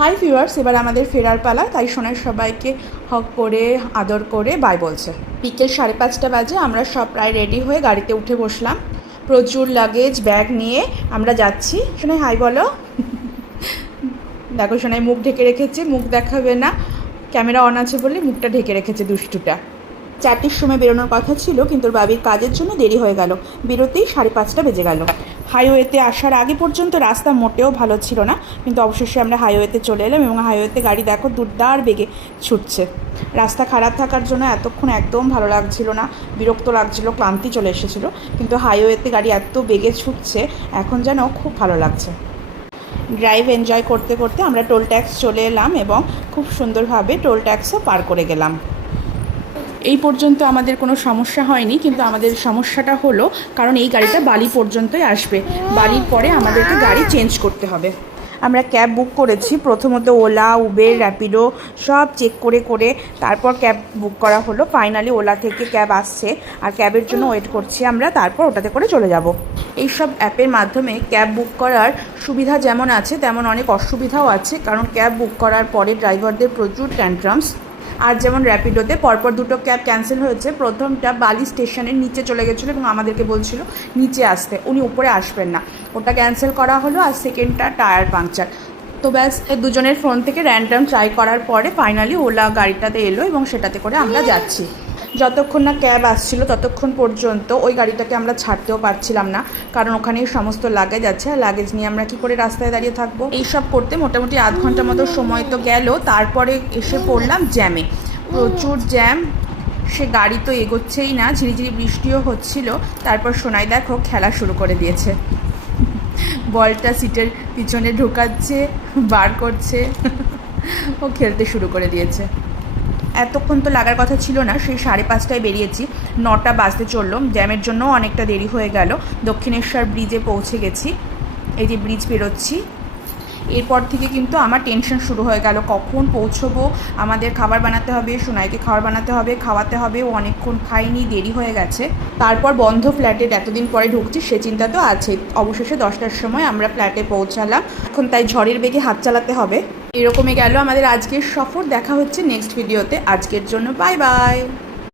Hi viewers, এবার আমাদের ফেরার পালা। তাই সোনার সবাইকে হক করে, আদর করে, বাই বলছে। বিকেল সাড়ে পাঁচটা বাজে, আমরা সব প্রায় রেডি হয়ে গাড়িতে উঠে বসলাম। প্রচুর লাগেজ, ব্যাগ নিয়ে আমরা যাচ্ছি। শোনে হাই বলো। দেখো শোনায় মুখ ঢেকে রেখেছে, মুখ দেখাবে না। ক্যামেরা অন আছে বলে মুখটা ঢেকে রেখেছে দুষ্টুটা। চারটির সময় বেরোনোর কথা ছিল, কিন্তু বাবির কাজের জন্য দেরি হয়ে গেল। বেরোতেই সাড়ে পাঁচটা বেজে গেল। হাইওয়েতে আসার আগে পর্যন্ত রাস্তা মোটেও ভালো ছিল না, কিন্তু অবশেষে আমরা হাইওয়েতে চলে এলাম এবং হাইওয়েতে গাড়ি দেখো দুর্দার বেগে ছুটছে। রাস্তা খারাপ থাকার জন্য এতক্ষণ একদম ভালো লাগছিল না, বিরক্ত লাগছিল, ক্লান্তি চলে এসেছিল, কিন্তু হাইওয়েতে গাড়ি এত বেগে ছুটছে, এখন যেন খুব ভালো লাগছে। ড্রাইভ এনজয় করতে করতে আমরা টোল ট্যাক্স চলে এলাম এবং খুব সুন্দরভাবে টোল ট্যাক্সও পার করে গেলাম। এই পর্যন্ত আমাদের কোনো সমস্যা হয়নি, কিন্তু আমাদের সমস্যাটা হলো কারণ এই গাড়িটা বালি পর্যন্তই আসবে। বালির পরে আমাদেরকে গাড়ি চেঞ্জ করতে হবে। আমরা ক্যাব বুক করেছি, প্রথমত ওলা, উবের, র্যাপিডো সব চেক করে করে তারপর ক্যাব বুক করা হলো। ফাইনালি ওলা থেকে ক্যাব আসছে আর ক্যাবের জন্য ওয়েট করছি আমরা, তারপর ওটাতে করে চলে যাব। এইসব অ্যাপের মাধ্যমে ক্যাব বুক করার সুবিধা যেমন আছে, তেমন অনেক অসুবিধাও আছে, কারণ ক্যাব বুক করার পরে ড্রাইভারদের প্রচুর ট্যান্ট্রামস আর যেমন র্যাপিডোতে পরপর দুটো ক্যাব ক্যান্সেল হয়েছে, প্রথমটা বালি স্টেশনের নিচে চলে গেছিল এবং আমাদেরকে বলছিল নিচে আসতে, উনি উপরে আসবেন না। ওটা ক্যান্সেল করা হলো আর সেকেন্ডটা টায়ার পাংচার। তো ব্যাস দুজনের ফোন থেকে র্যান্ডাম ট্রাই করার পরে ফাইনালি ওলা গাড়িটাতে এলো এবং সেটাতে করে আমরা যাচ্ছি। যতক্ষণ না ক্যাব আসছিল ততক্ষণ পর্যন্ত ওই গাড়িটাকে আমরা ছাড়তেও পারছিলাম না। কারণ ওখানেই সমস্ত লাগেজ আছে। আর লাগেজ নিয়ে আমরা কি করে রাস্তায় দাঁড়িয়ে থাকব? এইসব করতে মোটামুটি আধ ঘণ্টা মতো সময় তো গেল। তারপরে এসে পড়লাম জ্যামে প্রচুর জ্যাম সে গাড়ি তো এগোচ্ছেই না। ঝিরিঝিরি বৃষ্টিও হচ্ছিল। তারপর সোনাই দেখো খেলা শুরু করে দিয়েছে। বলটা সিটের পিছনে ঢোকাচ্ছে, বার করছে। ও খেলতে শুরু করে দিয়েছে। এতক্ষণ তো লাগার কথা ছিল না, সেই সাড়ে পাঁচটায় বেরিয়েছি। নটা বাজতে চলল, জ্যামের জন্য অনেকটা দেরি হয়ে গেল। দক্ষিণেশ্বর ব্রিজে পৌঁছে গেছি, এই যে ব্রিজ বেরোচ্ছি। এরপর থেকে কিন্তু আমার টেনশন শুরু হয়ে গেল, কখন পৌঁছবো? আমাদের খাবার বানাতে হবে, সোনাইকে খাবার বানাতে হবে, খাওয়াতে হবে, ও অনেকক্ষণ খাইনি দেরি হয়ে গেছে। তারপর বন্ধ ফ্ল্যাটে এতদিন পরে ঢুকছি, সে চিন্তা তো আছে। অবশেষে দশটার সময় আমরা ফ্ল্যাটে পৌঁছালাম। এখন তাই ঝড়ের বেগে হাত চালাতে হবে। এরকমই গেল আমাদের আজকের সফর। দেখা হচ্ছে নেক্সট ভিডিওতে আজকের জন্য বাই বাই